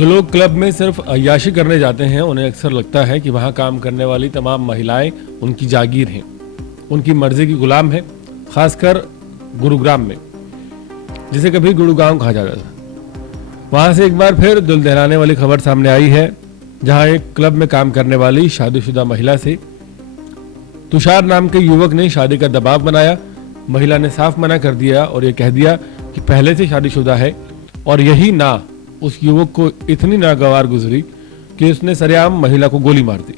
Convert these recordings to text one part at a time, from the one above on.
जो लोग क्लब में सिर्फ अय्याशी करने जाते हैं उन्हें अक्सर लगता है कि वहाँ काम करने वाली तमाम महिलाएं उनकी जागीर हैं, उनकी मर्जी की गुलाम है, खासकर गुरुग्राम में, जिसे कभी गुड़गांव कहा जाता था। वहाँ से एक बार फिर दिल दहलाने वाली खबर सामने आई है, जहाँ एक क्लब में काम करने वाली शादीशुदा महिला से तुषार नाम के युवक ने शादी का दबाव बनाया। महिला ने साफ मना कर दिया और ये कह दिया कि पहले से शादीशुदा है, और यही ना उस युवक को इतनी नागवार गुजरी कि उसने सरेआम महिला को गोली मार दी।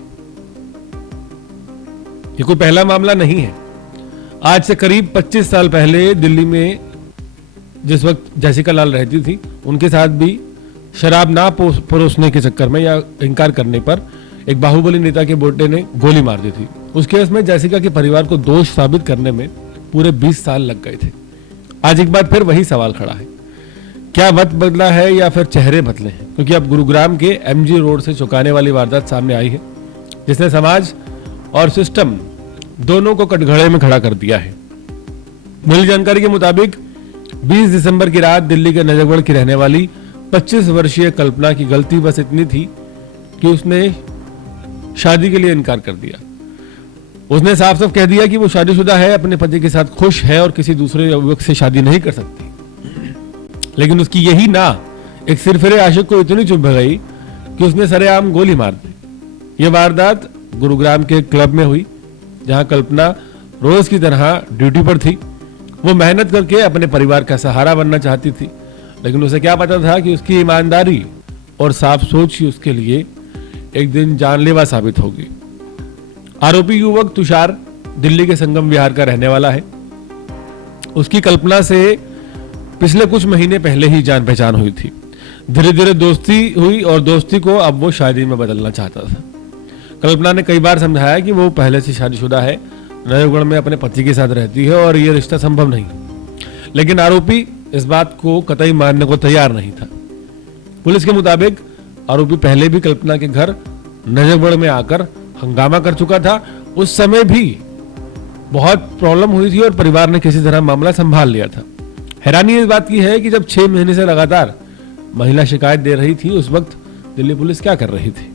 ये कोई पहला मामला नहीं है। आज से करीब 25 साल पहले दिल्ली में जिस वक्त जैसिका लाल रहती थी, उनके साथ भी शराब ना परोसने के चक्कर में या इनकार करने पर एक बाहुबली नेता के बेटे ने गोली मार दी थी। उस केस में जैसिका के परिवार को दोष साबित करने में पूरे 20 साल लग गए थे। आज एक बार फिर वही सवाल खड़ा है, क्या वक्त बदला है या फिर चेहरे बदले हैं? क्योंकि अब गुरुग्राम के एमजी रोड से चौंकाने वाली वारदात सामने आई है, जिसने समाज और सिस्टम दोनों को कटघरे में खड़ा कर दिया है। मिली जानकारी के मुताबिक 20 दिसंबर की रात दिल्ली के नजफगढ़ की रहने वाली 25 वर्षीय कल्पना की गलती बस इतनी थी कि उसने शादी के लिए इनकार कर दिया। उसने साफ साफ कह दिया कि वो शादीशुदा है, अपने पति के साथ खुश है और किसी दूसरे युवक से शादी नहीं कर सकती। लेकिन उसकी यही ना एक सिरफिरे आशिक को इतनी चुभ गई कि उसने सरेआम गोली मार दी। यह वारदात गुरुग्राम के क्लब में हुई, जहां कल्पना रोज की तरह ड्यूटी पर थी। वो मेहनत करके अपने परिवार का सहारा बनना चाहती थी, लेकिन उसे क्या पता था कि उसकी ईमानदारी और साफ सोच ही उसके लिए एक दिन जानलेवा साबित होगी। आरोपी युवक तुषार दिल्ली के संगम विहार का रहने वाला है। उसकी कल्पना से पिछले कुछ महीने पहले ही जान पहचान हुई थी। धीरे धीरे दोस्ती हुई और दोस्ती को अब वो शादी में बदलना चाहता था। कल्पना ने कई बार समझाया कि वो पहले से शादीशुदा है, नजफगढ़ में अपने पति के साथ रहती है और ये रिश्ता संभव नहीं, लेकिन आरोपी इस बात को कतई मानने को तैयार नहीं था। पुलिस के मुताबिक आरोपी पहले भी कल्पना के घर नजफगढ़ में आकर हंगामा कर चुका था। उस समय भी बहुत प्रॉब्लम हुई थी और परिवार ने किसी तरह मामला संभाल लिया था। हैरानी इस बात की है कि जब 6 महीने से लगातार महिला शिकायत दे रही थी, उस वक्त दिल्ली पुलिस क्या कर रही थी?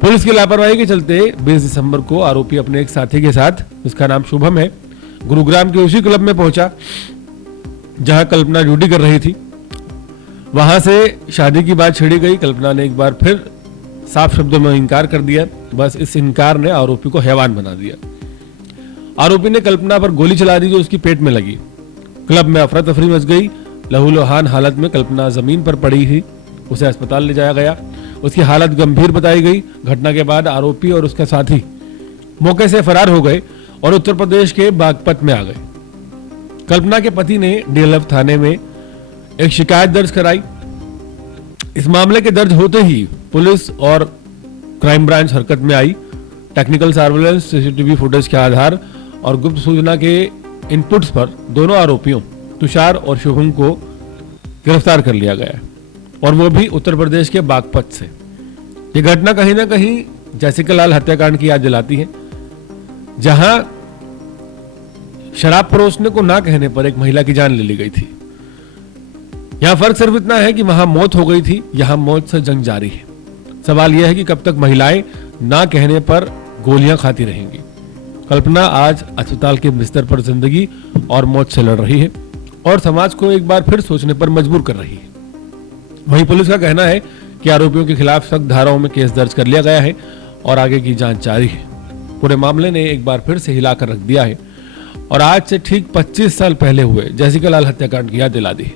पुलिस की लापरवाही के चलते 20 दिसंबर को आरोपी अपने एक साथी के साथ, उसका नाम शुभम है, गुरुग्राम के उसी क्लब में पहुंचा जहां कल्पना ड्यूटी कर रही थी। वहां से शादी की बात छिड़ी गई। कल्पना ने एक बार फिर साफ शब्दों में इनकार कर दिया। बस इस इनकार ने आरोपी को हैवान बना दिया। आरोपी ने कल्पना पर गोली चला दी जो उसकी पेट में लगी। क्लब में अफरा तफरी मच गई। लहूलुहान हालत में कल्पना जमीन पर पड़ी थी। उसे अस्पताल ले जाया गया। उसकी हालत गंभीर बताई गई। घटना के बाद आरोपी और उसका साथी मौके से फरार हो गए और उत्तर प्रदेश के बागपत में आ गए। कल्पना के पति ने डीएलएफ थाने में एक शिकायत दर्ज कराई। इस मामले के दर्ज होते ही पुलिस और क्राइम ब्रांच हरकत में आई। टेक्निकल सर्वेलेंस, सीसीटीवी फुटेज के आधार और गुप्त सूचना के इनपुट्स पर दोनों आरोपियों तुषार और शुभम को गिरफ्तार कर लिया गया, और वो भी उत्तर प्रदेश के बागपत से। ये घटना कहीं ना कहीं जैसिका लाल हत्याकांड की याद दिलाती है, जहां शराब परोसने को ना कहने पर एक महिला की जान ले ली गई थी। यहां फर्क सिर्फ इतना है कि वहां मौत हो गई थी, यहां मौत से जंग जारी है। सवाल यह है कि कब तक महिलाएं ना कहने पर गोलियां खाती रहेंगी। कल्पना आज अस्पताल के बिस्तर पर जिंदगी और मौत से लड़ रही है और समाज को एक बार फिर सोचने पर मजबूर कर रही है। वहीं पुलिस का कहना है कि आरोपियों के खिलाफ सख्त धाराओं में केस दर्ज कर लिया गया है और आगे की जांच जारी है। पूरे मामले ने एक बार फिर से हिलाकर रख दिया है और आज से ठीक 25 साल पहले हुए जैसिका लाल हत्याकांड की याद दिला दी है।